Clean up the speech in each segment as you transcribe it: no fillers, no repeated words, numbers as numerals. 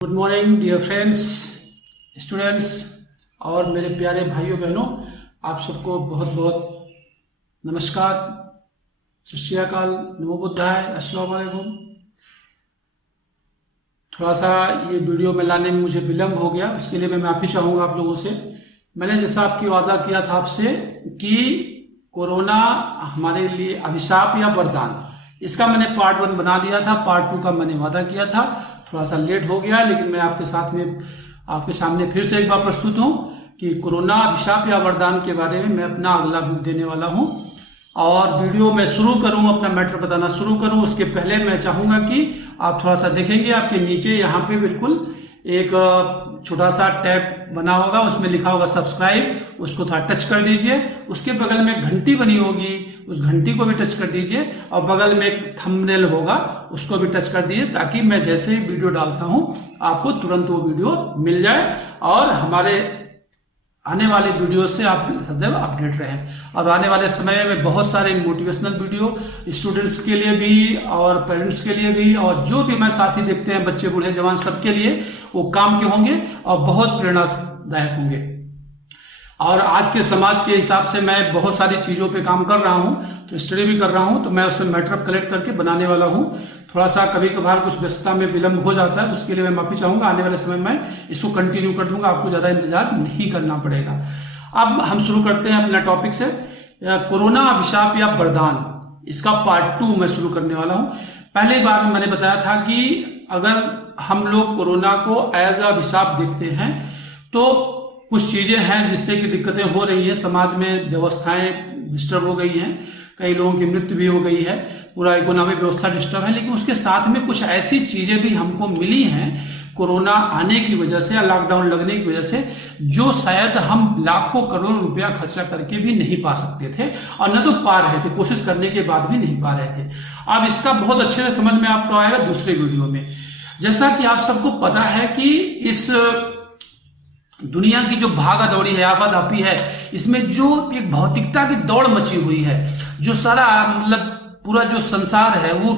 Good morning dear friends, students और मेरे प्यारे भाइयों बहनों, आप सबको बहुत बहुत नमस्कार, सत श्री अकाल, नमो बुद्धाय, अस्सलाम वालेकुम। थोड़ा सा ये वीडियो में लाने में मुझे विलम्ब हो गया, उसके लिए मैं माफी चाहूंगा आप लोगों से। मैंने जैसा आपकी वादा किया था आपसे कि कोरोना हमारे लिए अभिशाप या वरदान, इसका मैंने पार्ट 1 बना दिया था। पार्ट 2 का मैंने वादा किया था, थोड़ा सा लेट हो गया, लेकिन मैं आपके सामने फिर से एक बार प्रस्तुत हूं कि कोरोना अभिशाप या वरदान के बारे में मैं अपना अगला वीडियो देने वाला हूं। और वीडियो में शुरू करूं, अपना मैटर बताना शुरू करूं, उसके पहले मैं चाहूंगा कि आप थोड़ा सा देखेंगे, आपके नीचे यहाँ पे बिल्कुल एक छोटा सा टैब बना होगा, उसमें लिखा होगा सब्सक्राइब, उसको थोड़ा टच कर दीजिए। उसके बगल में घंटी बनी होगी, उस घंटी को भी टच कर दीजिए, और बगल में एक थंबनेल होगा, उसको भी टच कर दीजिए, ताकि मैं जैसे ही वीडियो डालता हूं आपको तुरंत वो वीडियो मिल जाए और हमारे आने वाली वीडियो से आप सदैव अपडेट रहें। और आने वाले समय में बहुत सारे मोटिवेशनल वीडियो स्टूडेंट्स के लिए भी और पेरेंट्स के लिए भी, और जो भी मैं साथी देखते हैं, बच्चे बूढ़े जवान, सबके लिए वो काम के होंगे और बहुत प्रेरणादायक होंगे। और आज के समाज के हिसाब से मैं बहुत सारी चीजों पे काम कर रहा हूं, तो स्टडी भी कर रहा हूं, तो मैं उससे मैटर कलेक्ट करके बनाने वाला हूं। थोड़ा सा कभी कभार कुछ व्यस्तता में विलंब हो जाता है, उसके लिए मैं माफी चाहूंगा। आने वाले समय में इसको कंटिन्यू कर दूंगा, आपको ज्यादा इंतजार नहीं करना पड़ेगा। अब हम शुरू करते हैं अपना टॉपिक से, कोरोना अभिशाप या वरदान, इसका पार्ट 2 मैं शुरू करने वाला हूं। पहले बार में मैंने बताया था कि अगर हम लोग कोरोना को एज अ अभिशाप देखते हैं तो कुछ चीजें हैं जिससे कि दिक्कतें हो रही है, समाज में व्यवस्थाएं डिस्टर्ब हो गई हैं, कई लोगों की मृत्यु भी हो गई है, पूरा इकोनॉमिक व्यवस्था डिस्टर्ब है। लेकिन उसके साथ में कुछ ऐसी चीजें भी हमको मिली हैं कोरोना आने की वजह से या लॉकडाउन लगने की वजह से, जो शायद हम लाखों करोड़ रुपया खर्चा करके भी नहीं पा सकते थे, और न तो पा रहे थे, कोशिश करने के बाद भी नहीं पा रहे थे। अब इसका बहुत अच्छे से समझ में आपको आएगा दूसरे वीडियो में। जैसा कि आप सबको पता है कि इस दुनिया की जो भागा दौड़ी है, आपाधापी है, इसमें जो एक भौतिकता की दौड़ मची हुई है, जो सारा मतलब पूरा जो संसार है वो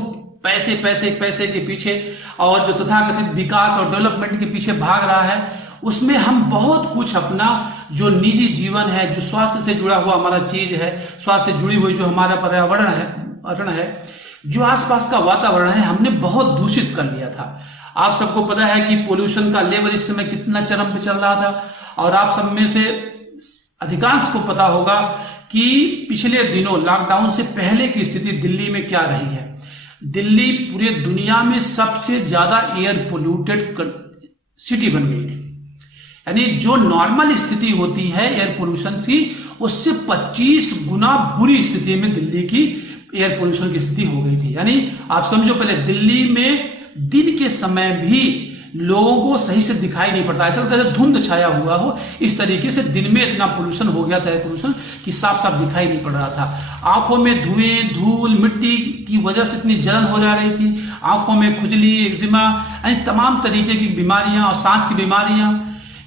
पैसे पैसे पैसे के पीछे और जो तथाकथित विकास और डेवलपमेंट के पीछे भाग रहा है, उसमें हम बहुत कुछ अपना जो निजी जीवन है, जो स्वास्थ्य से जुड़ा हुआ हमारा चीज है, स्वास्थ्य से जुड़ी हुई जो हमारा पर्यावरण है, जो आसपास का वातावरण है, हमने बहुत दूषित कर लिया था। आप सबको पता है कि पोल्यूशन का लेवल इस समय कितना चरम पे चल रहा था, और आप सब में से अधिकांश को पता होगा कि पिछले दिनों लॉकडाउन से पहले की स्थिति दिल्ली में क्या रही है। दिल्ली पूरे दुनिया में सबसे ज्यादा एयर पोल्यूटेड सिटी बन गई थी। यानी जो नॉर्मल स्थिति होती है एयर पोल्यूशन की, उससे 25 गुना बुरी स्थिति में दिल्ली की एयर पोल्यूशन की स्थिति हो गई थी। यानी आप समझो, पहले दिल्ली में दिन के समय भी लोगों को सही से दिखाई नहीं पड़ता, ऐसा लगता है धुंध छाया हुआ हो, इस तरीके से दिन में इतना पोल्यूशन हो गया था, एयर पोल्यूशन, कि साफ साफ दिखाई नहीं पड़ रहा था। आंखों में धुएं, धूल, मिट्टी की वजह से इतनी जलन हो जा रही थी, आंखों में खुजली, एक्जिमा, यानी तमाम तरीके की बीमारियां और सांस की बीमारियां,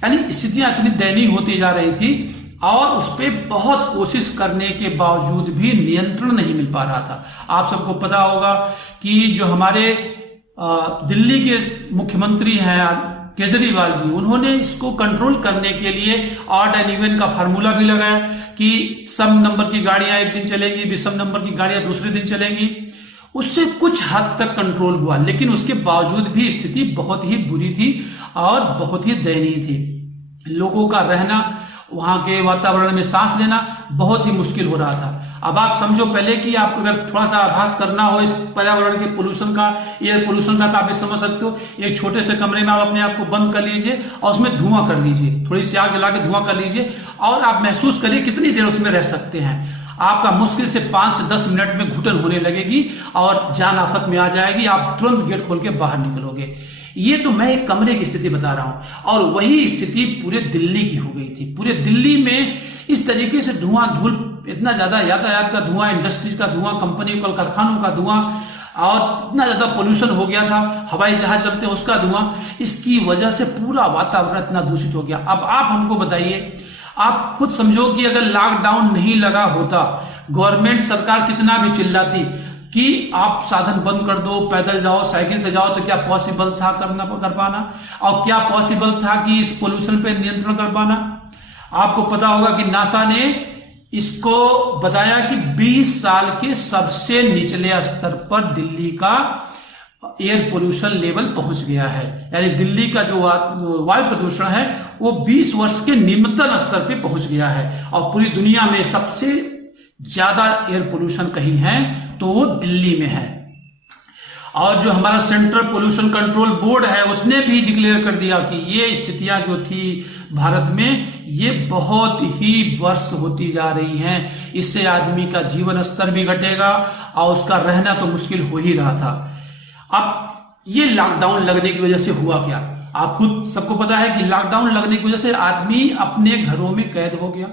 यानी स्थितियां इतनी दयनीय होती जा रही थी, और उस पर बहुत कोशिश करने के बावजूद भी नियंत्रण नहीं मिल पा रहा था। आप सबको पता होगा कि जो हमारे दिल्ली के मुख्यमंत्री हैं केजरीवाल जी, उन्होंने इसको कंट्रोल करने के लिए ऑड एंड इवन का फार्मूला भी लगाया कि सम नंबर की गाड़ियां एक दिन चलेंगी, विषम नंबर की गाड़ियां दूसरे दिन चलेंगी। उससे कुछ हद तक कंट्रोल हुआ, लेकिन उसके बावजूद भी स्थिति बहुत ही बुरी थी और बहुत ही दयनीय थी। लोगों का रहना, वहां के वातावरण में सांस लेना बहुत ही मुश्किल हो रहा था। अब आप समझो पहले कि आपको अगर थोड़ा सा आभास करना हो इस पर्यावरण के पोल्यूशन का, एयर पोल्यूशन का, तो आप समझ सकते हो, एक छोटे से कमरे में आप अपने आप को बंद कर लीजिए और उसमें धुआं कर लीजिए, थोड़ी सी आग जला के धुआं कर लीजिए, और आप महसूस करिए कितनी देर उसमें रह सकते हैं। आपका मुश्किल से 5 से 10 मिनट में घुटन होने लगेगी और जान आफत में आ जाएगी, आप तुरंत गेट खोल के बाहर निकलोगे। ये तो मैं एक कमरे की स्थिति बता रहा हूं, और वही स्थिति पूरे दिल्ली की हो गई थी। पूरे दिल्ली में इस तरीके से धुआं, धूल, इतना ज्यादा यातायात का धुआं, इंडस्ट्रीज का धुआं, कंपनी कल कारखानों का धुआं, और इतना ज्यादा पोल्यूशन हो गया था, हवाई जहाज चलते हैं उसका धुआं, इसकी वजह से पूरा वातावरण इतना दूषित हो गया। अब आप हमको बताइए, आप खुद समझो कि अगर लॉकडाउन नहीं लगा होता, गवर्नमेंट सरकार कितना भी चिल्लाती, कि आप साधन बंद कर दो, पैदल जाओ, साइकिल से जाओ, तो क्या पॉसिबल था कर पाना? और क्या पॉसिबल था कि इस पोल्यूशन पे नियंत्रण कर पाना? आपको पता होगा कि नासा ने इसको बताया कि 20 साल के सबसे निचले स्तर पर दिल्ली का एयर पोल्यूशन लेवल पहुंच गया है। यानी दिल्ली का जो वायु प्रदूषण है वो 20 वर्ष के निम्नतम स्तर पे पहुंच गया है। और पूरी दुनिया में सबसे ज्यादा एयर पोल्यूशन कहीं है तो वो दिल्ली में है। और जो हमारा सेंट्रल पोल्यूशन कंट्रोल बोर्ड है उसने भी डिक्लेयर कर दिया कि ये स्थितियां जो थी भारत में ये बहुत ही वर्ष होती जा रही हैं। इससे आदमी का जीवन स्तर भी घटेगा और उसका रहना तो मुश्किल हो ही रहा था। अब ये लॉकडाउन लगने की वजह से हुआ क्या? आप खुद सबको पता है कि लॉकडाउन लगने की वजह से आदमी अपने घरों में कैद हो गया,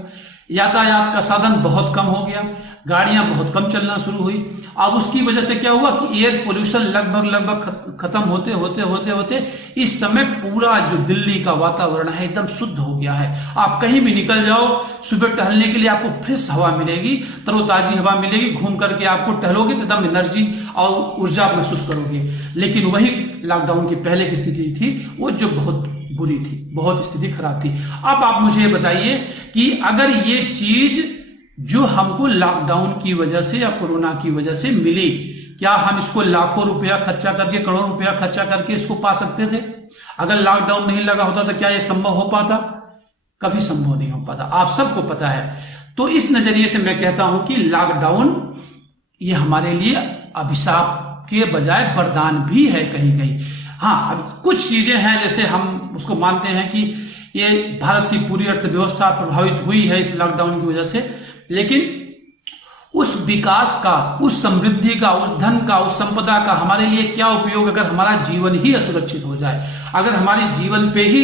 यातायात का साधन बहुत कम हो गया, गाड़ियां बहुत कम चलना शुरू हुई। अब उसकी वजह से क्या हुआ कि एयर पोल्यूशन लगभग खत्म होते होते इस समय पूरा जो दिल्ली का वातावरण है एकदम शुद्ध हो गया है। आप कहीं भी निकल जाओ, सुबह टहलने के लिए आपको फ्रेश हवा मिलेगी, तरोताजी हवा मिलेगी, घूम करके आपको टहलोगे तो एकदम एनर्जी और ऊर्जा महसूस करोगे। लेकिन वही लॉकडाउन की पहले की स्थिति थी वो जो बहुत बुरी थी, बहुत स्थिति खराब थी। अब आप मुझे बताइए कि अगर ये चीज जो हमको लॉकडाउन की वजह से या कोरोना की वजह से मिली, क्या हम इसको लाखों रुपया खर्चा करके, करोड़ों रुपया खर्चा करके इसको पा सकते थे? अगर लॉकडाउन नहीं लगा होता तो क्या ये संभव हो पाता? कभी संभव नहीं हो पाता, आप सबको पता है। तो इस नजरिए से मैं कहता हूं कि लॉकडाउन ये हमारे लिए अभिशाप के बजाय वरदान भी है कहीं कहीं। हाँ, अब कुछ चीजें हैं जैसे हम उसको मानते हैं कि ये भारत की पूरी अर्थव्यवस्था प्रभावित हुई है इस लॉकडाउन की वजह से, लेकिन उस विकास का, उस समृद्धि का, उस धन का, उस संपदा का हमारे लिए क्या उपयोग अगर हमारा जीवन ही असुरक्षित हो जाए, अगर हमारे जीवन पे ही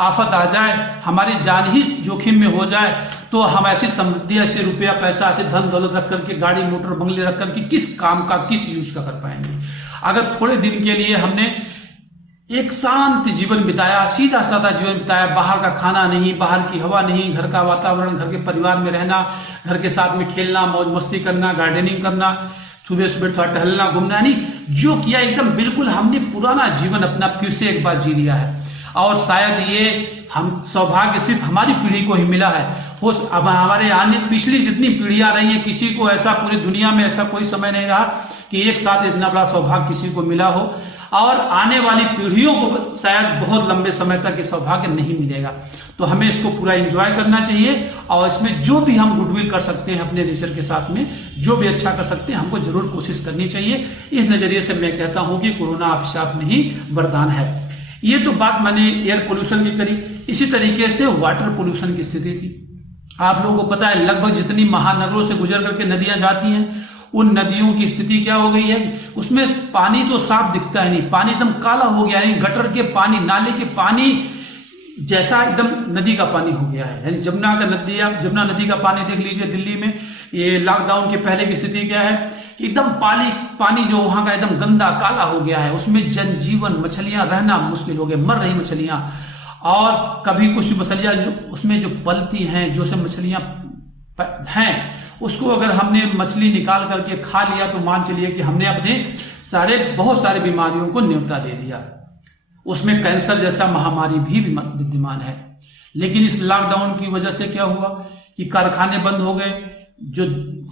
आफत आ जाए, हमारी जान ही जोखिम में हो जाए, तो हम ऐसी समृद्धि, ऐसे रुपया पैसा, ऐसे धन दौलत रख करके, गाड़ी मोटर बंगले रख करके किस काम का, किस यूज का कर पाएंगे? अगर थोड़े दिन के लिए हमने एक शांत जीवन बिताया, सीधा साधा जीवन बिताया, बाहर का खाना नहीं, बाहर की हवा नहीं, घर का वातावरण, घर के परिवार में रहना, घर के साथ में खेलना, मौज मस्ती करना, गार्डनिंग करना, सुबह सुबह थोड़ा टहलना घूमना, नहीं जो किया एकदम बिल्कुल हमने पुराना जीवन अपना फिर से एक बार जी लिया है। और शायद ये हम सौभाग्य सिर्फ हमारी पीढ़ी को ही मिला है। हो अब हमारे आने पिछली जितनी पीढ़ियां रही है, किसी को ऐसा पूरी दुनिया में ऐसा कोई समय नहीं रहा कि एक साथ इतना बड़ा सौभाग्य किसी को मिला हो। और आने वाली पीढ़ियों को शायद बहुत लंबे समय तक ये सौभाग्य नहीं मिलेगा। तो हमें इसको पूरा एंजॉय करना चाहिए और इसमें जो भी हम गुडविल कर सकते हैं अपने नेचर के साथ में, जो भी अच्छा कर सकते हैं, हमको जरूर कोशिश करनी चाहिए। इस नजरिए से मैं कहता हूं कि कोरोना अभिशाप नहीं वरदान है। ये तो बात मैंने एयर पोल्यूशन की करी। इसी तरीके से वाटर पोल्यूशन की स्थिति थी। आप लोगों को पता है लगभग जितनी महानगरों से गुजर करके नदियां जाती हैं, उन नदियों की स्थिति क्या हो गई है, उसमें पानी तो साफ दिखता है नहीं, पानी एकदम काला हो गया है। गटर के पानी, नाले के पानी जैसा एकदम नदी का पानी हो गया है। यानी जमुना नदी का पानी देख लीजिए दिल्ली में। ये लॉकडाउन के पहले की स्थिति क्या है कि एकदम पानी जो वहां का एकदम गंदा काला हो गया है। उसमें जनजीवन, मछलियां रहना मुश्किल हो गया, मर रही मछलियां। और कभी कुछ मछलियां जो उसमें जो पलती हैं, जो सब मछलियां हैं, उसको अगर हमने मछली निकाल करके खा लिया तो मान चलिए कि हमने अपने बहुत सारे बीमारियों को न्योता दे दिया। उसमें कैंसर जैसा महामारी भी विद्यमान है। लेकिन इस लॉकडाउन की वजह से क्या हुआ कि कारखाने बंद हो गए, जो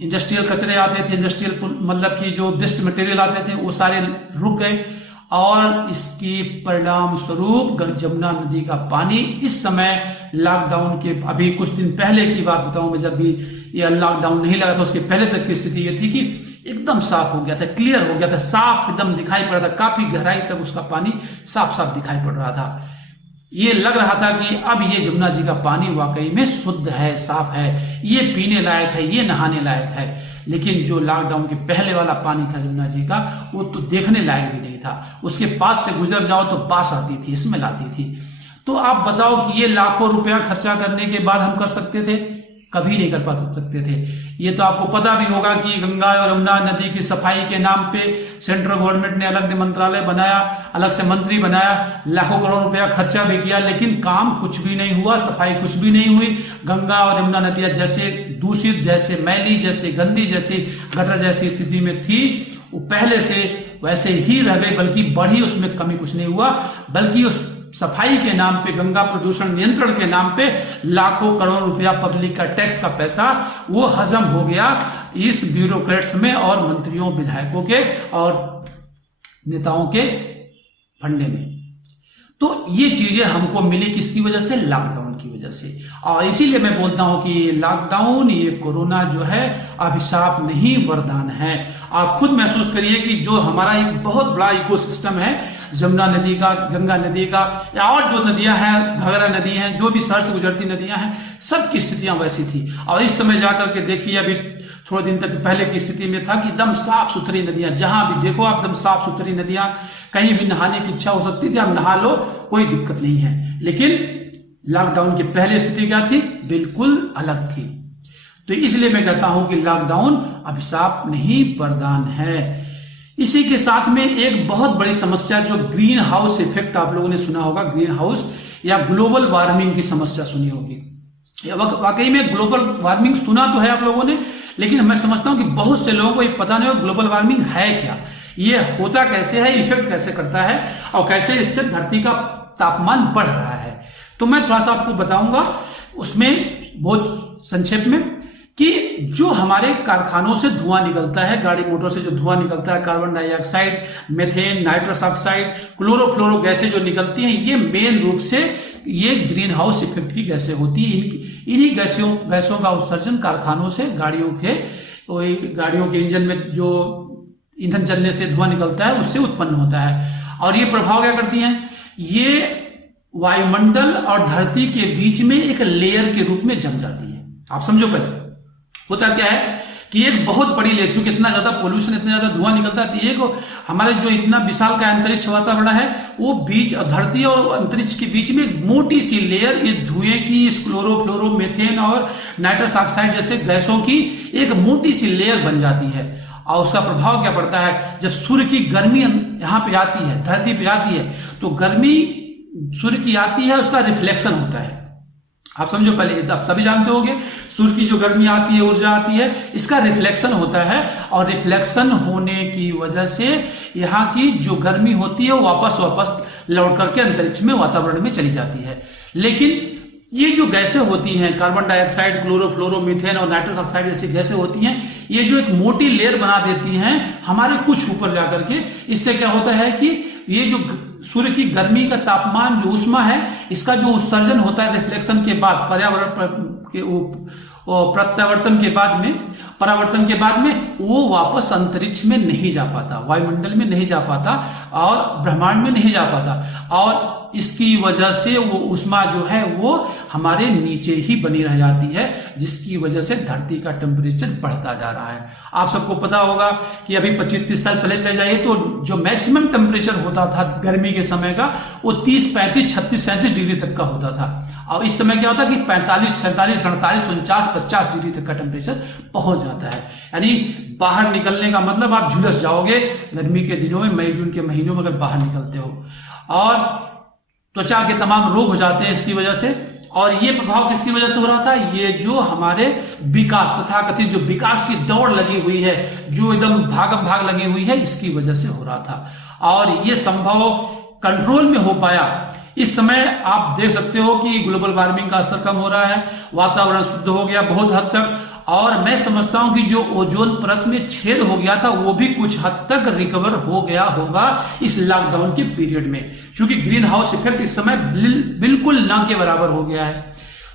इंडस्ट्रियल कचरे आते थे, इंडस्ट्रियल मतलब कि जो वेस्ट मटेरियल आते थे, वो सारे रुक गए। और इसके परिणाम स्वरूप जमुना नदी का पानी इस समय लॉकडाउन के अभी कुछ दिन पहले की बात बताऊं मैं, जब भी ये लॉकडाउन नहीं लगा था उसके पहले तक की स्थिति ये थी कि एकदम साफ हो गया था, क्लियर हो गया था, साफ एकदम दिखाई पड़ रहा था, काफी गहराई तक उसका पानी साफ साफ दिखाई पड़ रहा था। ये लग रहा था कि अब ये जमुना जी का पानी वाकई में शुद्ध है, साफ है, ये पीने लायक है, ये नहाने लायक है। लेकिन जो लॉकडाउन के पहले वाला पानी था जमुना जी का, वो तो देखने लायक भी नहीं था। उसके पास से गुजर जाओ तो बास आती थी, स्मेल आती थी। तो आप बताओ कि ये लाखों रुपया खर्चा करने के बाद हम कर सकते थे? कभी नहीं कर पा सकते थे। ये तो आपको पता भी होगा कि गंगा और यमुना नदी की सफाई के नाम पे सेंट्रल गवर्नमेंट ने अलग मंत्रालय बनाया, अलग से मंत्री बनाया, लाखों करोड़ रुपया खर्चा भी किया, लेकिन काम कुछ भी नहीं हुआ, सफाई कुछ भी नहीं हुई। गंगा और यमुना नदियां जैसे दूषित, जैसे मैली, जैसे गंदी, जैसे गटर जैसी स्थिति में थी, वो पहले से वैसे ही रह गई, बल्कि बढ़ी, उसमें कमी कुछ नहीं हुआ, बल्कि उस सफाई के नाम पे, गंगा प्रदूषण नियंत्रण के नाम पे लाखों करोड़ रुपया पब्लिक का टैक्स का पैसा वो हजम हो गया इस ब्यूरोक्रेट्स में और मंत्रियों, विधायकों के और नेताओं के फंडे में। तो ये चीजें हमको मिली किसकी वजह से? लॉकडाउन की वजह से। और इसीलिए मैं बोलता हूं कि ये लॉकडाउन, ये कोरोना जो है अभिशाप नहीं वरदान है। आप खुद महसूस करिए कि जो हमारा एक बहुत बड़ा इकोसिस्टम है, जमुना नदी का, गंगा नदी का, या और जो नदियां हैं, घाघरा नदी है, जो भी शहर से गुजरती नदियां हैं, सबकी स्थितियां वैसी थी। और इस समय जाकर के देखिए, अभी थोड़े दिन तक पहले की स्थिति में था कि एकदम साफ सुथरी नदियां, जहां भी देखो आप एकदम साफ सुथरी नदियां, कहीं भी नहाने की इच्छा हो सकती थी, आप नहा लो, कोई दिक्कत नहीं है। लेकिन लॉकडाउन की पहले स्थिति क्या थी? बिल्कुल अलग थी। तो इसलिए मैं कहता हूं कि लॉकडाउन अभिशाप नहीं वरदान है। इसी के साथ में एक बहुत बड़ी समस्या जो ग्रीन हाउस इफेक्ट, आप लोगों ने सुना होगा, ग्रीन हाउस या ग्लोबल वार्मिंग की समस्या सुनी होगी। वाकई में ग्लोबल वार्मिंग सुना तो है आप लोगों ने, लेकिन मैं समझता हूं कि बहुत से लोगों को ये पता नहीं हो ग्लोबल वार्मिंग है क्या, ये होता कैसे है, इफेक्ट कैसे करता है और कैसे इससे धरती का तापमान बढ़ रहा है। तो मैं थोड़ा सा आपको बताऊंगा उसमें बहुत संक्षेप में कि जो हमारे कारखानों से धुआं निकलता है, गाड़ी मोटर से जो धुआं निकलता है, carbon dioxide, methane, nitrous oxide, chlorofluoro गैसें जो निकलती हैं, ये मेन रूप से ये ग्रीन हाउस इफेक्ट की गैसें होती है। इन्हीं गैसों का उत्सर्जन कारखानों से, गाड़ियों के इंजन में जो ईंधन जलने से धुआं निकलता है उससे उत्पन्न होता है। और ये प्रभाव क्या करती हैं? ये वायुमंडल और धरती के बीच में एक लेयर के रूप में जम जाती है। आप समझो, पहले होता क्या है कि एक बहुत बड़ी लेयर, चूंकि इतना ज्यादा पोल्यूशन, इतना ज्यादा धुआं निकलता है, एक हमारे जो इतना विशाल का अंतरिक्ष वातावरण है, वो बीच धरती और अंतरिक्ष के बीच में एक मोटी सी लेयर, ये धुएं की, इस क्लोरोफ्लोरो, मेथेन और नाइट्रस ऑक्साइड जैसे गैसों की एक मोटी सी लेयर बन जाती है। और उसका प्रभाव क्या पड़ता है? जब सूर्य की गर्मी यहां पे आती है, धरती पे आती है, तो गर्मी सूर्य की आती है, उसका रिफ्लेक्शन होता है। आप समझो, पहले आप सभी जानते होंगे, सूर्य की जो गर्मी आती है, ऊर्जा आती है, इसका रिफ्लेक्शन होता है। और रिफ्लेक्शन होने की वजह से यहाँ की जो गर्मी होती है वो वापस लौट करके अंतरिक्ष में, वातावरण में चली जाती है। लेकिन ये जो गैसें होती हैं, कार्बन डाइऑक्साइड, क्लोरोफ्लोरो, मीथेन और नाइट्रस ऑक्साइड जैसी गैसें होती हैं, ये जो एक मोटी लेयर बना देती हैं हमारे कुछ ऊपर जाकर के। इससे क्या होता है कि ये जो सूर्य की गर्मी का तापमान, जो ऊष्मा है, इसका जो उत्सर्जन होता है रिफ्लेक्शन के बाद, परावर्तन के बाद में वो वापस अंतरिक्ष में नहीं जा पाता, वायुमंडल में नहीं जा पाता और ब्रह्मांड में नहीं जा पाता। और इसकी वजह से वो ऊष्मा जो है वो हमारे नीचे ही बनी रह जाती है, जिसकी वजह से धरती का टेम्परेचर बढ़ता जा रहा है। आप सबको पता होगा कि अभी 25-30 साल पहले चले जाइए तो जो मैक्सिमम टेम्परेचर होता था गर्मी के समय का, वो 30, 35, 36, 37 डिग्री तक का होता था। और इस समय क्या होता है कि 45, 47, 48, 49, 50 डिग्री तक का टेम्परेचर पहुंच जाता है। यानी बाहर निकलने का मतलब आप झुलस जाओगे गर्मी के दिनों में, मई जून के महीनों में अगर बाहर निकलते हो। और त्वचा के तमाम रोग हो जाते हैं इसकी वजह से। और ये प्रभाव किसकी वजह से हो रहा था? ये जो हमारे विकास, तथा कथित जो विकास की दौड़ लगी हुई है, जो एकदम भागम भाग लगी हुई है, इसकी वजह से हो रहा था। और ये संभव कंट्रोल में हो पाया। इस समय आप देख सकते हो कि ग्लोबल वार्मिंग का असर कम हो रहा है, वातावरण शुद्ध हो गया बहुत हद तक। और मैं समझता हूं कि जो ओजोन परत में छेद हो गया था वो भी कुछ हद तक रिकवर हो गया होगा इस लॉकडाउन के पीरियड में, क्योंकि ग्रीन हाउस इफेक्ट इस समय बिल्कुल ना के बराबर हो गया है।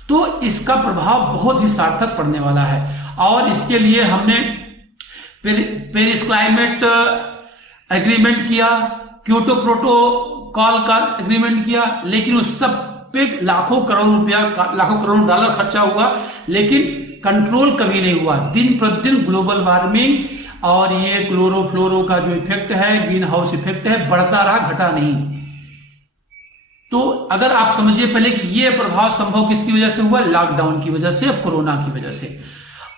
तो इसका प्रभाव बहुत ही सार्थक पड़ने वाला है। और इसके लिए हमने पेरिस क्लाइमेट एग्रीमेंट किया, क्योटो प्रोटोकॉल का एग्रीमेंट किया, लेकिन उस सब पे लाखों करोड़ डॉलर खर्चा हुआ, लेकिन कंट्रोल कभी नहीं हुआ। दिन प्रतिदिन ग्लोबल वार्मिंग और ये क्लोरोफ्लोरो का जो इफेक्ट है, ग्रीन हाउस इफेक्ट है, बढ़ता रहा, घटा नहीं। तो अगर आप समझिए पहले कि ये प्रभाव संभव किसकी वजह से हुआ? लॉकडाउन की वजह से, कोरोना की वजह से।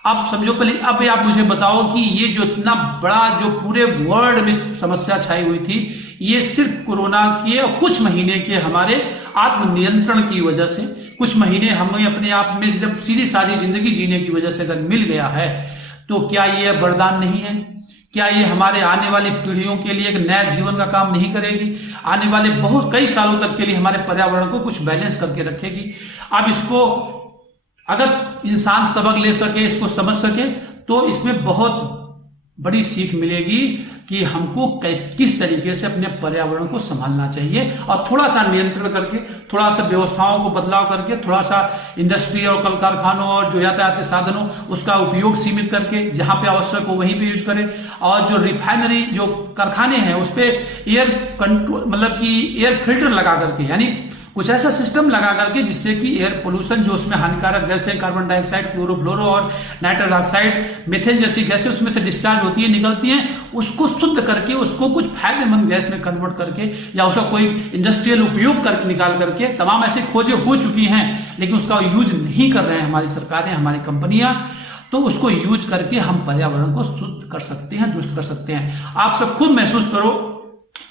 अब समझो पहले, अब आप मुझे बताओ कि ये जो इतना बड़ा जो पूरे वर्ल्ड में समस्या छाई हुई थी, ये सिर्फ कोरोना के और कुछ महीने के हमारे आत्मनियंत्रण की वजह से, कुछ महीने हमें अपने आप में जब सीधी सादी जिंदगी जीने की वजह से अगर मिल गया है, तो क्या ये वरदान नहीं है? क्या ये हमारे आने वाली पीढ़ियों के लिए एक नया जीवन का काम नहीं करेगी? आने वाले बहुत कई सालों तक के लिए हमारे पर्यावरण को कुछ बैलेंस करके रखेगी। अब इसको अगर इंसान सबक ले सके, इसको समझ सके, तो इसमें बहुत बड़ी सीख मिलेगी कि हमको किस तरीके से अपने पर्यावरण को संभालना चाहिए और थोड़ा सा नियंत्रण करके, थोड़ा सा व्यवस्थाओं को बदलाव करके, थोड़ा सा इंडस्ट्री और कल कारखानों और जो यातायात के साधनों उसका उपयोग सीमित करके, जहां पे आवश्यक हो वहीं पे यूज करें। और जो रिफाइनरी जो कारखाने हैं उस पे एयर कंट्रोल मतलब कि एयर फिल्टर लगा करके, यानी कुछ ऐसा सिस्टम लगा करके जिससे कि एयर पोल्यूशन जो उसमें हानिकारक गैसें, कार्बन डाइऑक्साइड, क्लोरोफ्लोरो और नाइट्रस ऑक्साइड, मीथेन जैसी गैसें उसमें से डिस्चार्ज होती है, निकलती हैं, उसको शुद्ध करके उसको कुछ फायदेमंद गैस में कन्वर्ट करके या उसका कोई इंडस्ट्रियल उपयोग करके निकाल करके, तमाम ऐसी खोजें हो चुकी हैं लेकिन उसका यूज नहीं कर रहे हैं हमारी सरकारें, हमारी कंपनियां। तो उसको यूज करके हम पर्यावरण को शुद्ध कर सकते हैं, दुरुस्त कर सकते हैं। आप सब खुद महसूस करो,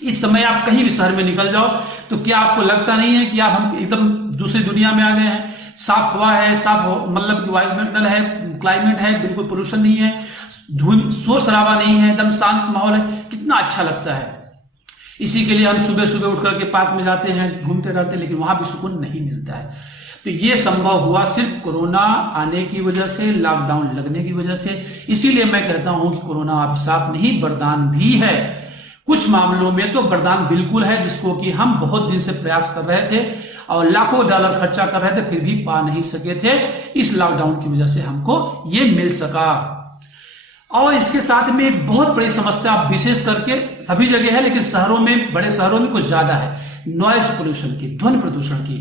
इस समय आप कहीं भी शहर में निकल जाओ तो क्या आपको लगता नहीं है कि आप हम एकदम दूसरी दुनिया में आ गए हैं? साफ हवा है, साफ मतलब कि वायुमंडल है, क्लाइमेट है, बिल्कुल पोल्यूशन नहीं है, धुंध, शोर शराबा नहीं है, एकदम शांत माहौल है, कितना अच्छा लगता है। इसी के लिए हम सुबह सुबह उठ करके पार्क में जाते हैं, घूमते रहते हैं, लेकिन वहां भी सुकून नहीं मिलता है। तो ये संभव हुआ सिर्फ कोरोना आने की वजह से, लॉकडाउन लगने की वजह से। इसीलिए मैं कहता हूं कि कोरोना अभिशाप नहीं, वरदान भी है। कुछ मामलों में तो वरदान बिल्कुल है, जिसको कि हम बहुत दिन से प्रयास कर रहे थे और लाखों डॉलर खर्चा कर रहे थे, फिर भी पा नहीं सके थे। इस लॉकडाउन की वजह से हमको ये मिल सका। और इसके साथ में एक बहुत बड़ी समस्या विशेष करके सभी जगह है, लेकिन शहरों में, बड़े शहरों में कुछ ज्यादा है, नॉइज पोल्यूशन की, ध्वनि प्रदूषण की।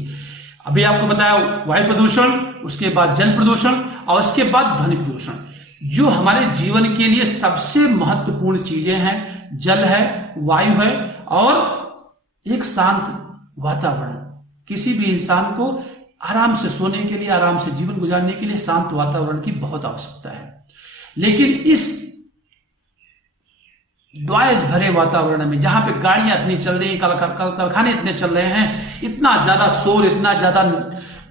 अभी आपको बताया वायु प्रदूषण, उसके बाद जल प्रदूषण और उसके बाद ध्वनि प्रदूषण। जो हमारे जीवन के लिए सबसे महत्वपूर्ण चीजें हैं, जल है, वायु है और एक शांत वातावरण। किसी भी इंसान को आराम से सोने के लिए, आराम से जीवन गुजारने के लिए शांत वातावरण की बहुत आवश्यकता है। लेकिन इस नॉइज भरे वातावरण में, जहां पे गाड़ियां इतनी चल रही, कारखाने इतने चल रहे हैं, इतना ज्यादा शोर, इतना ज्यादा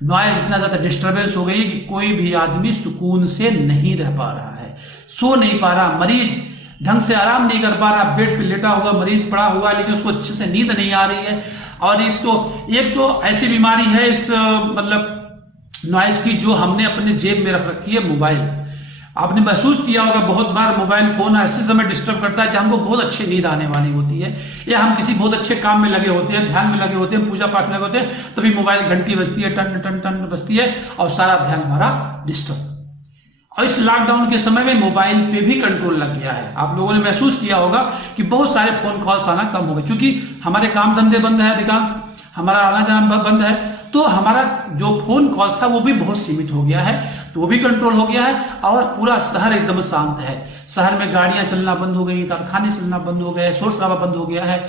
नॉइज, इतना ज्यादा डिस्टर्बेंस हो गई है कि कोई भी आदमी सुकून से नहीं रह पा रहा है, सो नहीं पा रहा, मरीज ढंग से आराम नहीं कर पा रहा, बेड पे लेटा हुआ मरीज पड़ा हुआ है लेकिन उसको अच्छे से नींद नहीं आ रही है। और एक तो ऐसी बीमारी है इस मतलब नॉइज की, जो हमने अपने जेब में रख रखी है, मोबाइल। आपने महसूस किया होगा बहुत बार मोबाइल फोन ऐसे समय डिस्टर्ब करता है जब हमको बहुत अच्छी नींद आने वाली होती है, या हम किसी बहुत अच्छे काम में लगे होते हैं, ध्यान में लगे होते हैं, पूजा पाठ में लगे होते हैं, तभी मोबाइल घंटी बजती है, टन टन टन बजती है और सारा ध्यान हमारा डिस्टर्ब। और इस लॉकडाउन के समय में मोबाइल पे भी कंट्रोल लग गया है। आप लोगों ने महसूस किया होगा कि बहुत सारे फोन कॉल्स आना कम हो गए, क्योंकि हमारे काम धंधे बंद है, अधिकांश हमारा आना जाना बंद है, तो हमारा जो फोन कॉल्स था वो भी बहुत सीमित हो गया है, तो वो भी कंट्रोल हो गया है। और पूरा शहर एकदम शांत है, शहर में गाड़ियां चलना बंद हो गई, कारखाने चलना बंद हो गए, शोर शराबा बंद हो गया है,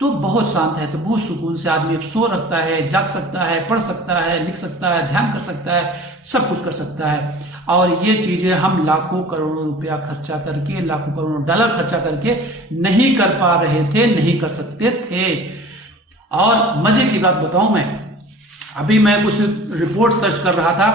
तो बहुत शांत है। तो बहुत सुकून से आदमी अब सो रखता है, जाग सकता है, पढ़ सकता है, लिख सकता है, ध्यान कर सकता है, सब कुछ कर सकता है। और ये चीजें हम लाखों करोड़ों रुपया खर्चा करके, लाखों करोड़ों डॉलर खर्चा करके नहीं कर पा रहे थे, नहीं कर सकते थे। और मजे की बात बताऊं, मैं अभी मैं कुछ रिपोर्ट सर्च कर रहा था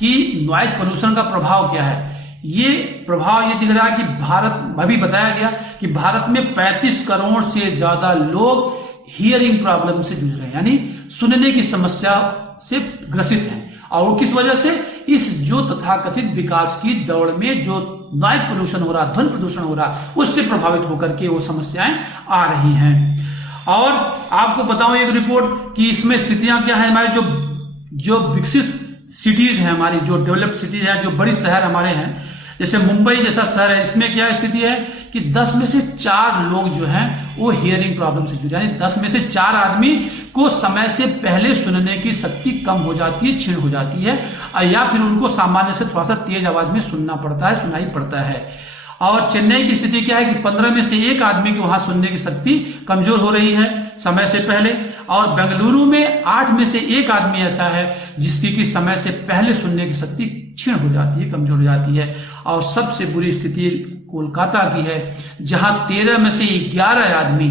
कि नॉइज पोल्यूशन का प्रभाव क्या है। ये प्रभाव ये दिख रहा है कि भारत, अभी बताया गया कि भारत में 35 करोड़ से ज्यादा लोग हियरिंग प्रॉब्लम से जूझ रहे हैं, यानी सुनने की समस्या से ग्रसित हैं। और वो किस वजह से? इस जो तथाकथित विकास की दौड़ में जो नॉइज पोल्यूशन हो रहा, ध्वनि प्रदूषण हो रहा, उससे प्रभावित होकर के वो समस्याएं आ रही हैं। और आपको बताऊं एक रिपोर्ट कि इसमें स्थितियां क्या है। हमारे जो विकसित सिटीज हैं, हमारी जो डेवलप्ड सिटीज है, जो बड़ी शहर हमारे हैं, जैसे मुंबई जैसा शहर है, इसमें क्या स्थिति है कि 10 में से 4 लोग जो हैं वो हियरिंग प्रॉब्लम से जूझ, यानी 10 में से 4 आदमी को समय से पहले सुनने की शक्ति कम हो जाती है, क्षीण हो जाती है, या फिर उनको सामान्य से थोड़ा सा तेज आवाज में सुनना पड़ता है, सुनाई पड़ता है। और चेन्नई की स्थिति क्या है कि 15 में से 1 आदमी की वहां सुनने की शक्ति कमजोर हो रही है समय से पहले। और बेंगलुरु में 8 में से 1 आदमी ऐसा है जिसकी कि समय से पहले सुनने की शक्ति क्षीण हो जाती है, कमजोर हो जाती है। और सबसे बुरी स्थिति कोलकाता की है, जहां 13 में से 11 आदमी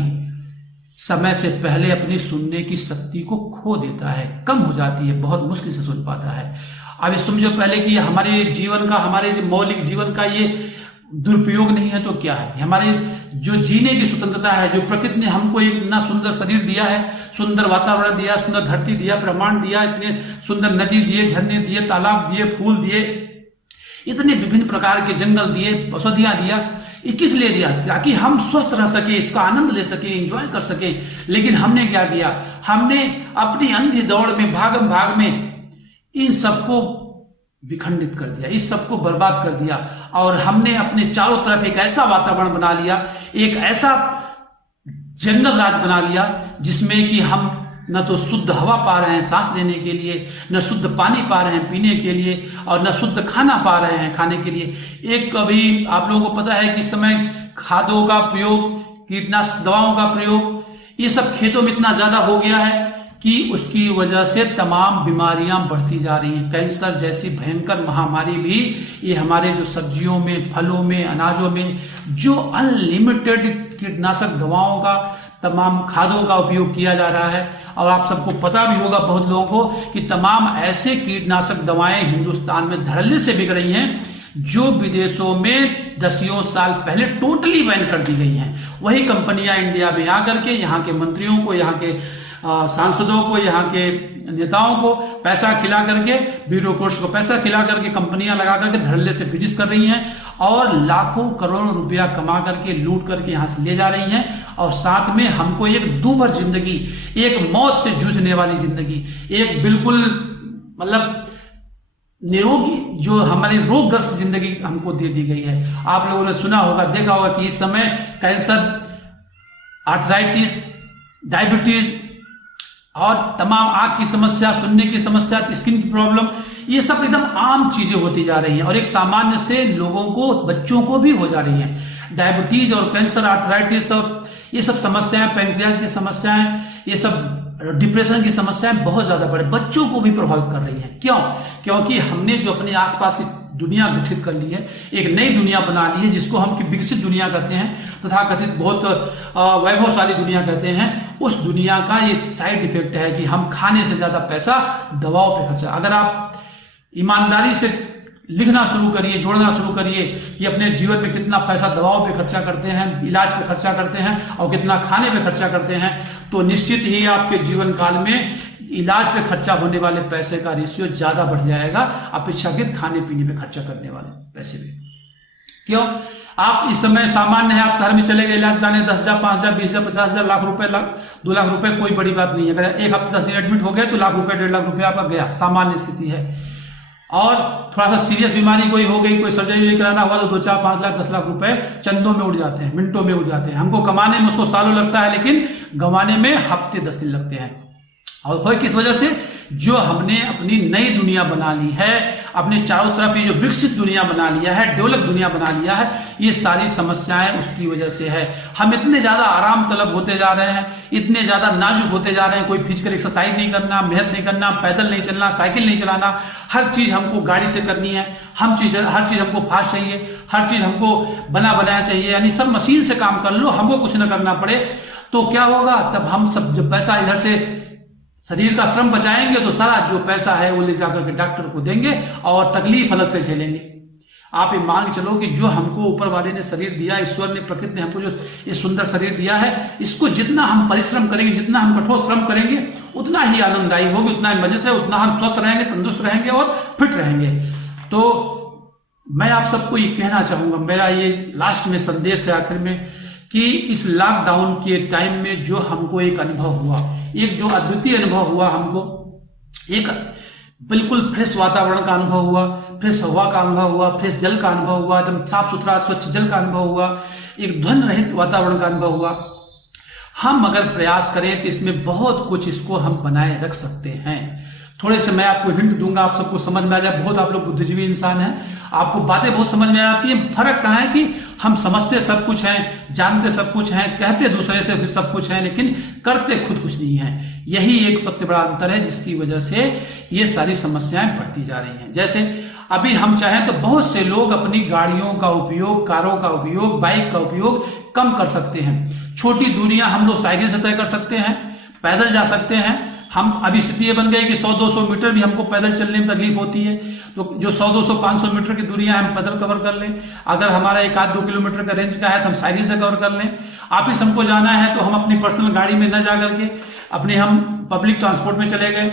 समय से पहले अपनी सुनने की शक्ति को खो देता है, कम हो जाती है, बहुत मुश्किल से सुन पाता है। अब समझो पहले कि हमारे जीवन का, हमारे मौलिक जीवन का ये दुरुपयोग नहीं है तो क्या है? हमारे जो जीने की स्वतंत्रता है, जो प्रकृति ने हमको एक इतना सुंदर शरीर दिया है, सुंदर वातावरण दिया, सुंदर धरती दिया, ब्रह्मांड दिया, इतने सुंदर नदी दिए, झरने दिए, तालाब दिए, फूल दिए, इतने विभिन्न प्रकार के जंगल दिए, औषधियां दिया, ये किस लिए दिया? ताकि हम स्वस्थ रह सके, इसका आनंद ले सके, एंजॉय कर सके। लेकिन हमने क्या किया? हमने अपनी अंधी दौड़ में, भागम भाग में इन सबको विखंडित कर दिया, इस सबको बर्बाद कर दिया, और हमने अपने चारों तरफ एक ऐसा वातावरण बना लिया, एक ऐसा जंगल राज बना लिया जिसमें कि हम न तो शुद्ध हवा पा रहे हैं सांस लेने के लिए, न शुद्ध पानी पा रहे हैं पीने के लिए, और न शुद्ध खाना पा रहे हैं खाने के लिए। एक अभी आप लोगों को पता है कि इस समय खादों का प्रयोग, कीटनाशक दवाओं का प्रयोग, ये सब खेतों में इतना ज्यादा हो गया है कि उसकी वजह से तमाम बीमारियां बढ़ती जा रही हैं। कैंसर जैसी भयंकर महामारी भी ये हमारे जो सब्जियों में, फलों में, अनाजों में जो अनलिमिटेड कीटनाशक दवाओं का, तमाम खादों का उपयोग किया जा रहा है। और आप सबको पता भी होगा, बहुत लोगों को, कि तमाम ऐसे कीटनाशक दवाएं हिंदुस्तान में धड़ल्ले से बिक रही हैं जो विदेशों में 10 साल पहले टोटली बैन कर दी गई हैं। वही कंपनियां इंडिया में आकर के यहाँ के मंत्रियों को, यहाँ के सांसदों को, यहाँ के नेताओं को पैसा खिला करके, ब्यूरोक्रेट्स को पैसा खिला करके, कंपनियां लगा करके धड़ल्ले से बिजनेस कर रही हैं और लाखों करोड़ों रुपया कमा करके, लूट करके यहां से ले जा रही हैं। और साथ में हमको एक दूभर जिंदगी, एक मौत से जूझने वाली जिंदगी, एक बिल्कुल मतलब निरोगी, जो हमारी रोगग्रस्त जिंदगी हमको दे दी गई है। आप लोगों ने सुना होगा, देखा होगा कि इस समय कैंसर, आर्थराइटिस, डायबिटीज और तमाम आंख की समस्या, सुनने की समस्या, स्किन की प्रॉब्लम, ये सब एकदम आम चीजें होती जा रही हैं और एक सामान्य से लोगों को, बच्चों को भी हो जा रही हैं। डायबिटीज और कैंसर, आर्थराइटिस और ये सब समस्याएं, पैंक्रियाज की समस्याएं, ये सब डिप्रेशन की समस्याएं बहुत ज्यादा बड़े बच्चों को भी प्रभावित कर रही हैं। क्यों? क्योंकि हमने जो अपने आसपास की दुनिया गठित कर ली है, एक नई दुनिया बना ली है जिसको हम की विकसित दुनिया कहते हैं, तथा कथित बहुत वैभवशाली दुनिया कहते हैं। उस दुनिया का ये साइड इफेक्ट है कि हम खाने से ज्यादा पैसा दवाओं पे खर्चा। अगर आप ईमानदारी से लिखना शुरू करिए, जोड़ना शुरू करिए कि अपने जीवन में कितना पैसा दवाओं पे खर्चा करते हैं, इलाज पे खर्चा करते हैं और कितना खाने पे खर्चा करते हैं, तो निश्चित ही आपके जीवन काल में इलाज पे खर्चा होने वाले पैसे का रेशियो ज्यादा बढ़ जाएगा अपेक्षाकृत खाने पीने पे खर्चा करने वाले पैसे भी। क्यों? आप इस समय सामान्य है, आप शहर में चले गए इलाज कराने, 10,000, 5,000, 20,000, 50,000, लाख रुपए, 2 लाख रुपए कोई बड़ी बात नहीं है। अगर एक हफ्ते 10 दिन एडमिट हो गए तो लाख रुपए, 1.5 लाख रुपए आपका गया, सामान्य स्थिति है। और थोड़ा सा सीरियस बीमारी कोई हो गई, कोई सर्जरी कराना हुआ तो 2, 4, 5 लाख, 10 लाख रुपए चंदों में उड़ जाते हैं, मिनटों में उड़ जाते हैं। हमको कमाने में उसको सालों लगता है, लेकिन गंवाने में हफ्ते 10 दिन लगते हैं। और वह किस वजह से? जो हमने अपनी नई दुनिया बना ली है, अपने चारों तरफ ये जो विकसित दुनिया बना लिया है, डेवलप दुनिया बना लिया है, ये सारी समस्याएं उसकी वजह से है। हम इतने ज्यादा आराम तलब होते जा रहे हैं, इतने ज्यादा नाजुक होते जा रहे हैं, कोई फिजिकल एक्सरसाइज नहीं करना, मेहनत नहीं करना, पैदल नहीं चलना, साइकिल नहीं चलाना, हर चीज हमको गाड़ी से करनी है, हर चीज हमको फास्ट चाहिए, हर चीज हमको बना बनाया चाहिए, यानी सब मशीन से काम कर लो, हमको कुछ न करना पड़े। तो क्या होगा? तब हम सब जब पैसा इधर से शरीर का श्रम बचाएंगे तो सारा जो पैसा है वो ले जाकर के डॉक्टर को देंगे और तकलीफ अलग से झेलेंगे। आप ये मान के चलो कि जो हमको ऊपर वाले ने शरीर दिया, ईश्वर ने, प्रकृति ने हमको जो ये सुंदर शरीर दिया है, इसको जितना हम परिश्रम करेंगे, जितना हम कठोर श्रम करेंगे, उतना ही आनंददायी होगी, उतना ही मजे से, उतना हम स्वस्थ रहेंगे, तंदुरुस्त रहेंगे और फिट रहेंगे। तो मैं आप सबको ये कहना चाहूंगा, मेरा ये लास्ट में संदेश है आखिर में, कि इस लॉकडाउन के टाइम में जो हमको एक अनुभव हुआ, एक जो अद्वितीय अनुभव हुआ हमको, एक बिल्कुल फ्रेश वातावरण का अनुभव हुआ, फ्रेश हवा का अनुभव हुआ, फ्रेश जल का अनुभव हुआ, एकदम साफ सुथरा स्वच्छ जल का अनुभव हुआ, एक ध्वनि रहित वातावरण का अनुभव हुआ। हम अगर प्रयास करें तो इसमें बहुत कुछ इसको हम बनाए रख सकते हैं। थोड़े से मैं आपको हिंट दूंगा, आप सबको समझ में आ जाए। बहुत आप लोग बुद्धिजीवी इंसान हैं, आपको बातें बहुत समझ में आती हैं। फर्क कहाँ है कि हम समझते सब कुछ हैं, जानते सब कुछ हैं, कहते दूसरे से सब कुछ हैं, लेकिन करते खुद कुछ नहीं है। यही एक सबसे बड़ा अंतर है जिसकी वजह से ये सारी समस्याएं बढ़ती जा रही हैं। जैसे अभी हम चाहें तो बहुत से लोग अपनी गाड़ियों का उपयोग, कारों का उपयोग, बाइक का उपयोग कम कर सकते हैं। छोटी दूरियां हम लोग साइकिल से तय कर सकते हैं, पैदल जा सकते हैं, हम अभी स्थिति ये बन गई कि 100-200 मीटर भी हमको पैदल चलने में तकलीफ होती है, तो जो 100-200-500 मीटर की दूरियां हम पैदल कवर कर लें। अगर हमारा 1-2 किलोमीटर का रेंज का है तो हम साइकिल से कवर कर लें। ऑफिस हमको जाना है तो हम अपनी पर्सनल गाड़ी में न जा करके अपने हम पब्लिक ट्रांसपोर्ट में चले गए,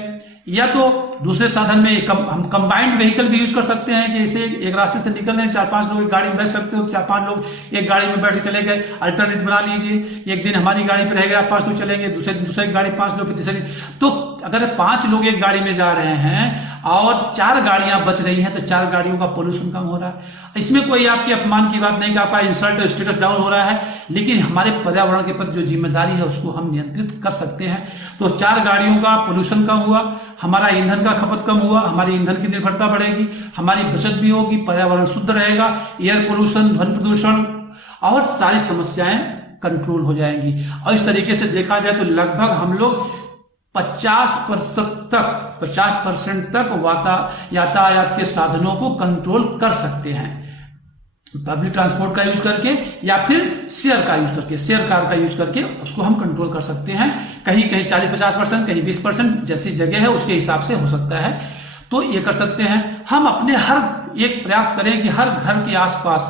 या तो दूसरे साधन में हम कंबाइंड व्हीकल भी यूज कर सकते हैं कि इसे एक रास्ते से निकल रहे हैं, 4-5 लोग एक गाड़ी में बैठ सकते हो, 4-5 लोग एक गाड़ी में बैठ के चले गए। अल्टरनेट बना लीजिए, एक दिन हमारी गाड़ी पे रहेगा 5 लोग चलेंगे, दूसरे दिन दूसरी गाड़ी 5 लोग, तीसरी। तो अगर 5 लोग एक गाड़ी में जा रहे हैं और 4 गाड़ियां बच रही हैं तो 4 गाड़ियों का पोल्यूशन कम हो रहा है। इसमें कोई आपके अपमान की बात नहीं कि आपका इंसल्ट स्टेटस डाउन हो रहा है, लेकिन हमारे पर्यावरण के प्रति जो जिम्मेदारी है उसको हम नियंत्रित कर सकते हैं। तो 4 गाड़ियों का पोल्यूशन कम हुआ, हमारा ईंधन का खपत कम हुआ, हमारी ईंधन की निर्भरता बढ़ेगी, हमारी बचत भी होगी, पर्यावरण शुद्ध रहेगा, एयर पोल्यूशन, ध्वनि प्रदूषण और सारी समस्याएं कंट्रोल हो जाएंगी। और इस तरीके से देखा जाए तो लगभग हम लोग 50% तक यातायात के साधनों को कंट्रोल कर सकते हैं, पब्लिक ट्रांसपोर्ट का यूज करके या फिर शेयर का यूज करके, शेयर कार का यूज करके उसको हम कंट्रोल कर सकते हैं। कहीं कहीं 40-50%, कहीं 20% जैसी जगह है उसके हिसाब से हो सकता है, तो ये कर सकते हैं। हम अपने हर एक प्रयास करें कि हर घर के आसपास,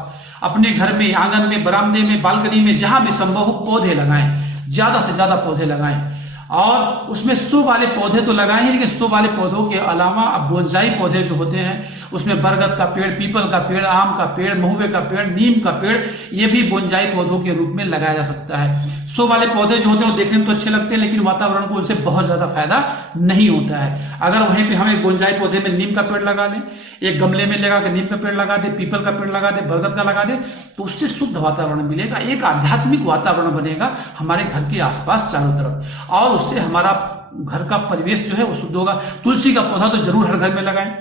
अपने घर में, आंगन में, बरामदे में, बालकनी में, जहां भी संभव हो पौधे लगाएं, ज्यादा से ज्यादा पौधे लगाएं। और उसमें 100 वाले पौधे तो लगाए ही, लेकिन 100 वाले पौधों के अलावा अब बोनसाई पौधे जो होते हैं उसमें बरगद का पेड़, पीपल का पेड़, आम का पेड़, महुए का पेड़, नीम का पेड़, ये भी बोनसाई पौधों के रूप में लगाया जा सकता है। 100 वाले पौधे जो होते हैं वो देखने में तो अच्छे लगते हैं, लेकिन वातावरण को उनसे बहुत ज्यादा फायदा नहीं होता है। अगर वहीं पे हम एक बोनसाई पौधे में नीम का पेड़ लगा दें, एक गमले में लगा के नीम का पेड़ लगा दे, पीपल का पेड़ लगा दे, बरगद का लगा दे, तो उससे शुद्ध वातावरण मिलेगा, एक आध्यात्मिक वातावरण बनेगा हमारे घर के आसपास चारों तरफ, और उससे हमारा घर का परिवेश जो है वो शुद्ध होगा। तुलसी का पौधा तो जरूर हर घर में लगाएं।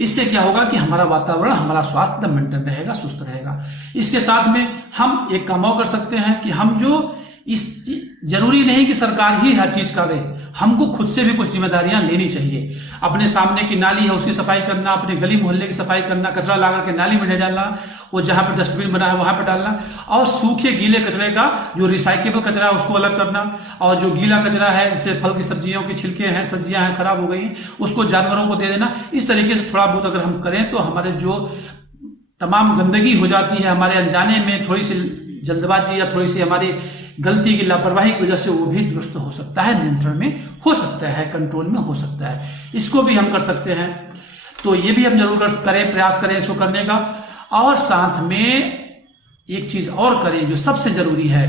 इससे क्या होगा कि हमारा वातावरण, हमारा स्वास्थ्य मेंटेन रहेगा, सुस्त रहेगा। इसके साथ में हम एक काम और कर सकते हैं कि हम जो जरूरी नहीं कि सरकार ही हर चीज करे, हमको खुद से भी कुछ जिम्मेदारियां लेनी चाहिए। अपने सामने की नाली है उसकी सफाई करना, अपने गली मोहल्ले की सफाई करना, कचरा ला करके नाली में नहीं डालना, वो जहां पे डस्टबिन बना है वहां पे डालना, और सूखे गीले कचरे का जो रिसाइकेबल कचरा है उसको अलग करना, और जो गीला कचरा है जैसे फल की सब्जियों के छिलके हैं, सब्जियां हैं खराब हो गई उसको जानवरों को दे देना। इस तरीके से थोड़ा बहुत अगर हम करें तो हमारे जो तमाम गंदगी हो जाती है हमारे अनजाने में, थोड़ी सी जल्दबाजी या थोड़ी सी हमारी गलती की लापरवाही की वजह से, वो भी दुरुस्त हो सकता है, नियंत्रण में हो सकता है, कंट्रोल में हो सकता है। इसको भी हम कर सकते हैं। तो ये भी हम जरूर करें, प्रयास करें इसको करने का। और साथ में एक चीज और करें जो सबसे जरूरी है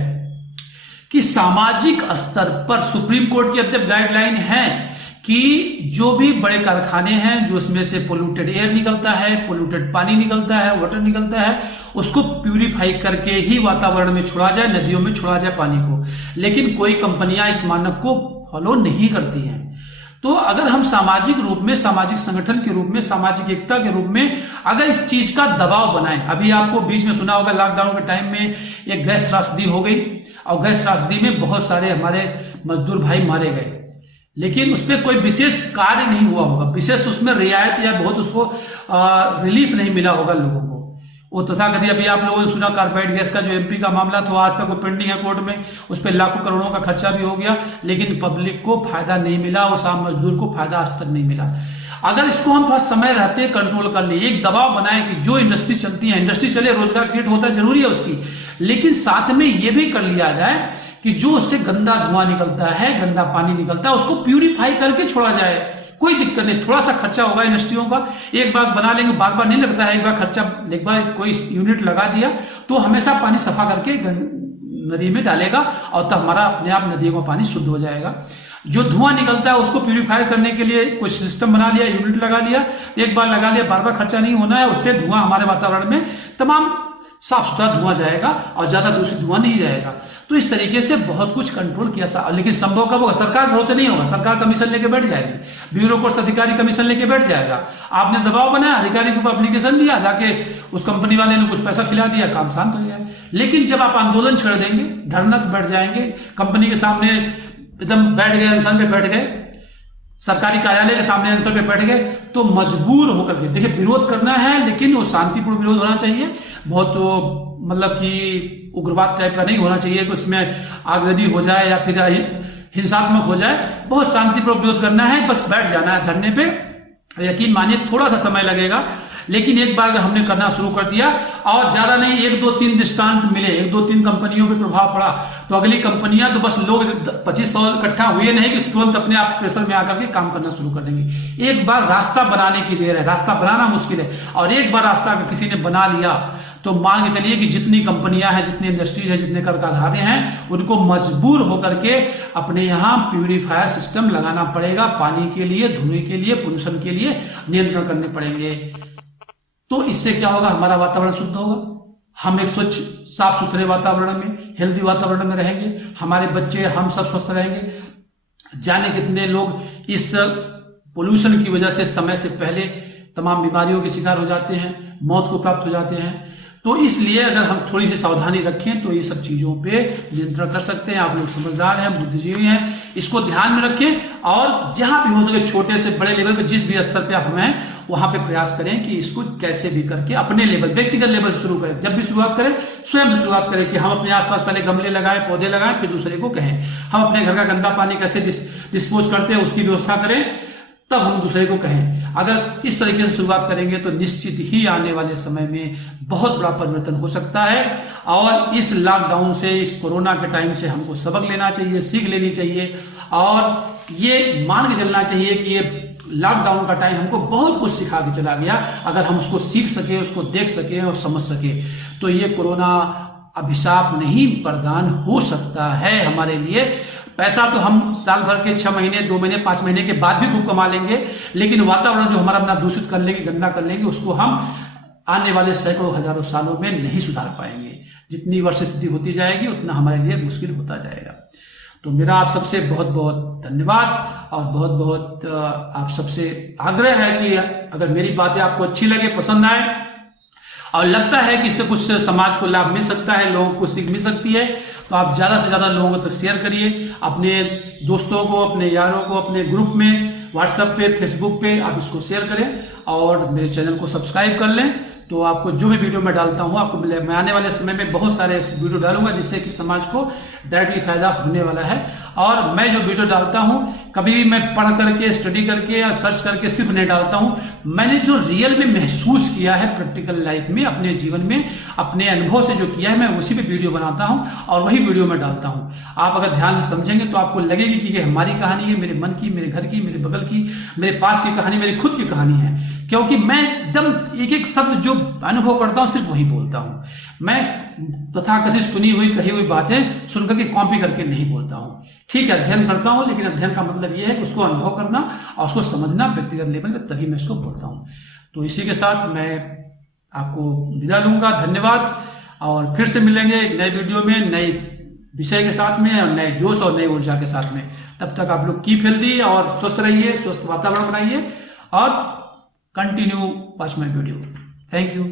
कि सामाजिक स्तर पर सुप्रीम कोर्ट की अद्यतन गाइडलाइन है कि जो भी बड़े कारखाने हैं जो उसमें से पोल्यूटेड एयर निकलता है, पोल्यूटेड पानी निकलता है, वाटर निकलता है, उसको प्यूरिफाई करके ही वातावरण में छोड़ा जाए, नदियों में छोड़ा जाए पानी को। लेकिन कोई कंपनियां इस मानक को फॉलो नहीं करती हैं। तो अगर हम सामाजिक रूप में, सामाजिक संगठन के रूप में, सामाजिक एकता के रूप में अगर इस चीज का दबाव बनाएं, अभी आपको बीच में सुना होगा लॉकडाउन के टाइम में एक गैस त्रासदी हो गई और गैस त्रासदी में बहुत सारे हमारे मजदूर भाई मारे गए, लेकिन उस पर कोई विशेष कार्य नहीं हुआ होगा, विशेष उसमें रियायत या बहुत उसको रिलीफ नहीं मिला होगा लोगों को। वो तथाकथित अभी आप लोगों ने सुना कार्बाइड गैस का जो एमपी का मामला था, आज तक वो पेंडिंग है कोर्ट में, उस पर लाखों करोड़ों का खर्चा भी हो गया, लेकिन पब्लिक को फायदा नहीं मिला, उस आम मजदूर को फायदा आज तक नहीं मिला। अगर इसको हम थोड़ा समय रहते कंट्रोल कर ले, एक दबाव बनाए कि जो इंडस्ट्री चलती है, इंडस्ट्री चले, रोजगार क्रिएट होता है, जरूरी है उसकी, लेकिन साथ में ये भी कर लिया जाए कि जो उससे गंदा धुआं निकलता है, गंदा पानी निकलता है, उसको प्यूरिफाई करके छोड़ा जाए। कोई दिक्कत नहीं, थोड़ा सा खर्चा होगा इंडस्ट्रियों का, एक बार बना लेंगे, बार बार नहीं लगता है, एक बार खर्चा, एक बार कोई यूनिट लगा दिया तो हमेशा पानी सफा करके नदी में डालेगा और तब हमारा अपने आप नदियों का पानी शुद्ध हो जाएगा। जो धुआं निकलता है उसको प्यूरिफाई करने के लिए कुछ सिस्टम बना लिया, यूनिट लगा लिया, एक बार लगा लिया, बार बार खर्चा नहीं होना है, उससे धुआं हमारे वातावरण में तमाम साफ सुथरा धुआं जाएगा और ज्यादा दूषित धुआं नहीं जाएगा। तो इस तरीके से बहुत कुछ कंट्रोल किया था, लेकिन संभव कब होगा? सरकार भरोसे नहीं होगा, सरकार कमीशन लेके बैठ जाएगी, ब्यूरोक्रेट्स अधिकारी कमीशन लेके बैठ जाएगा। आपने दबाव बनाया, अधिकारी के ऊपर एप्लीकेशन दिया, जाके उस कंपनी वाले ने कुछ पैसा खिला दिया, काम शांत हो गया। लेकिन जब आप आंदोलन छेड़ देंगे, धरना बैठ जाएंगे, कंपनी के सामने एकदम बैठ गए, अनशन पे बैठ गए, सरकारी कार्यालय के सामने अनशन पे बैठ गए, तो मजबूर होकर के, देखिए विरोध करना है लेकिन वो शांतिपूर्ण विरोध होना चाहिए, बहुत मतलब कि उग्रवाद टाइप का नहीं होना चाहिए कि उसमें आगजनी हो जाए या फिर हिंसात्मक हो जाए, बहुत शांतिपूर्वक विरोध करना है, बस बैठ जाना है धरने पे। यकीन मानिए थोड़ा सा समय लगेगा, लेकिन एक बार अगर हमने करना शुरू कर दिया और ज्यादा नहीं, 1 2 3 दृष्टांत मिले, 1 2 3 कंपनियों पे प्रभाव पड़ा, तो अगली कंपनियां तो बस लोग 2500 इकट्ठा हुए नहीं कि तुरंत अपने आप प्रेशर में आकर के काम करना शुरू कर देंगे। एक बार रास्ता बनाने की देर है, रास्ता बनाना मुश्किल है, और एक बार रास्ता अगर किसी ने बना लिया तो मान के चलिए कि जितनी कंपनियां हैं, जितनी इंडस्ट्रीज है, जितने कारखाने हैं, उनको मजबूर होकर के अपने यहाँ प्यूरिफायर सिस्टम लगाना पड़ेगा, पानी के लिए, धुएं के लिए, पोल्यूशन के लिए नियंत्रण करने पड़ेंगे। तो इससे क्या होगा, हमारा वातावरण शुद्ध होगा, हम एक स्वच्छ साफ सुथरे वातावरण में, हेल्दी वातावरण में रहेंगे, हमारे बच्चे हम सब स्वस्थ रहेंगे। जाने कितने लोग इस पोल्यूशन की वजह से समय से पहले तमाम बीमारियों के शिकार हो जाते हैं, मौत को प्राप्त हो जाते हैं। तो इसलिए अगर हम थोड़ी सी सावधानी रखें तो ये सब चीजों पे नियंत्रण कर सकते हैं। आप लोग समझदार हैं, बुद्धिजीवी हैं, इसको ध्यान में रखें और जहां भी हो सके छोटे से बड़े लेवल पे, जिस भी स्तर पे आप हैं, वहां पे प्रयास करें कि इसको कैसे भी करके अपने लेवल, व्यक्तिगत लेवल से शुरू करें। जब भी शुरुआत करें स्वयं से शुरुआत करें कि हम अपने आसपास पहले गमले लगाएं, पौधे लगाएं, फिर दूसरे को कहें। हम अपने घर का गंदा पानी कैसे डिस्पोज करते हैं उसकी व्यवस्था करें, तब हम दूसरे को कहें। अगर इस तरीके से शुरुआत करेंगे तो निश्चित ही आने वाले समय में बहुत बड़ा परिवर्तन हो सकता है। और इस लॉकडाउन से, इस कोरोना के टाइम से हमको सबक लेना चाहिए, सीख लेनी चाहिए और ये मान के चलना चाहिए कि ये लॉकडाउन का टाइम हमको बहुत कुछ सिखा के चला गया। अगर हम उसको सीख सके, उसको देख सके और समझ सके, तो ये कोरोना अभिशाप नहीं प्रदान हो सकता है हमारे लिए। पैसा तो हम साल भर के 6 महीने, 2 महीने, 5 महीने के बाद भी खूब कमा लेंगे, लेकिन वातावरण जो हमारा अपना दूषित कर लेंगे, गंदा कर लेंगे, उसको हम आने वाले सैकड़ों हजारों सालों में नहीं सुधार पाएंगे। जितनी वर्ष स्थिति होती जाएगी उतना हमारे लिए मुश्किल होता जाएगा। तो मेरा आप सबसे बहुत बहुत धन्यवाद और बहुत बहुत आप सबसे आग्रह है कि अगर मेरी बातें आपको अच्छी लगे, पसंद आए और लगता है कि इससे कुछ समाज को लाभ मिल सकता है, लोगों को सीख मिल सकती है, तो आप ज्यादा से ज्यादा लोगों तक शेयर करिए। अपने दोस्तों को, अपने यारों को, अपने ग्रुप में, व्हाट्सएप पे, फेसबुक पे आप इसको शेयर करें और मेरे चैनल को सब्सक्राइब कर लें। तो आपको जो भी वीडियो मैं डालता हूं आपको मिले। मैं आने वाले समय में बहुत सारे ऐसे वीडियो डालूंगा जिससे कि समाज को डायरेक्टली फायदा होने वाला है। और मैं जो वीडियो डालता हूं कभी भी मैं पढ़ करके, स्टडी करके या सर्च करके सिर्फ नहीं डालता हूं। मैंने जो रियल में महसूस किया है प्रैक्टिकल लाइफ में, अपने जीवन में, अपने अनुभव से जो किया है, मैं उसी पे वीडियो बनाता हूं और वही वीडियो में डालता हूं। आप अगर ध्यान से समझेंगे तो आपको लगेगी कि ये हमारी कहानी है, मेरे मन की, मेरे घर की, मेरे बगल की, मेरे पास की कहानी, मेरी खुद की कहानी है। क्योंकि मैं एकदम एक एक शब्द जो अनुभव करता हूं सिर्फ वही बोलता हूं। मैं तथाकथित सुनी हुई, कही हुई बातें सुनकर के कॉपी करके नहीं बोलता हूं। ठीक है, अध्ययन करता हूं, लेकिन अध्ययन का मतलब यह है कि उसको अनुभव करना और उसको समझना व्यक्तिगत लेवल में, तभी मैं इसको बोलता हूं। तो इसी के साथ मैं आपको विदा लूंगा। धन्यवाद और फिर से मिलेंगे एक नए वीडियो में, नए विषय के साथ में और नए जोश और नई ऊर्जा के साथ में। तब तक आप लोग कीप हेल्दी और स्वस्थ रहिए, स्वस्थ वातावरण बनाइए और continue watch my video. Thank you.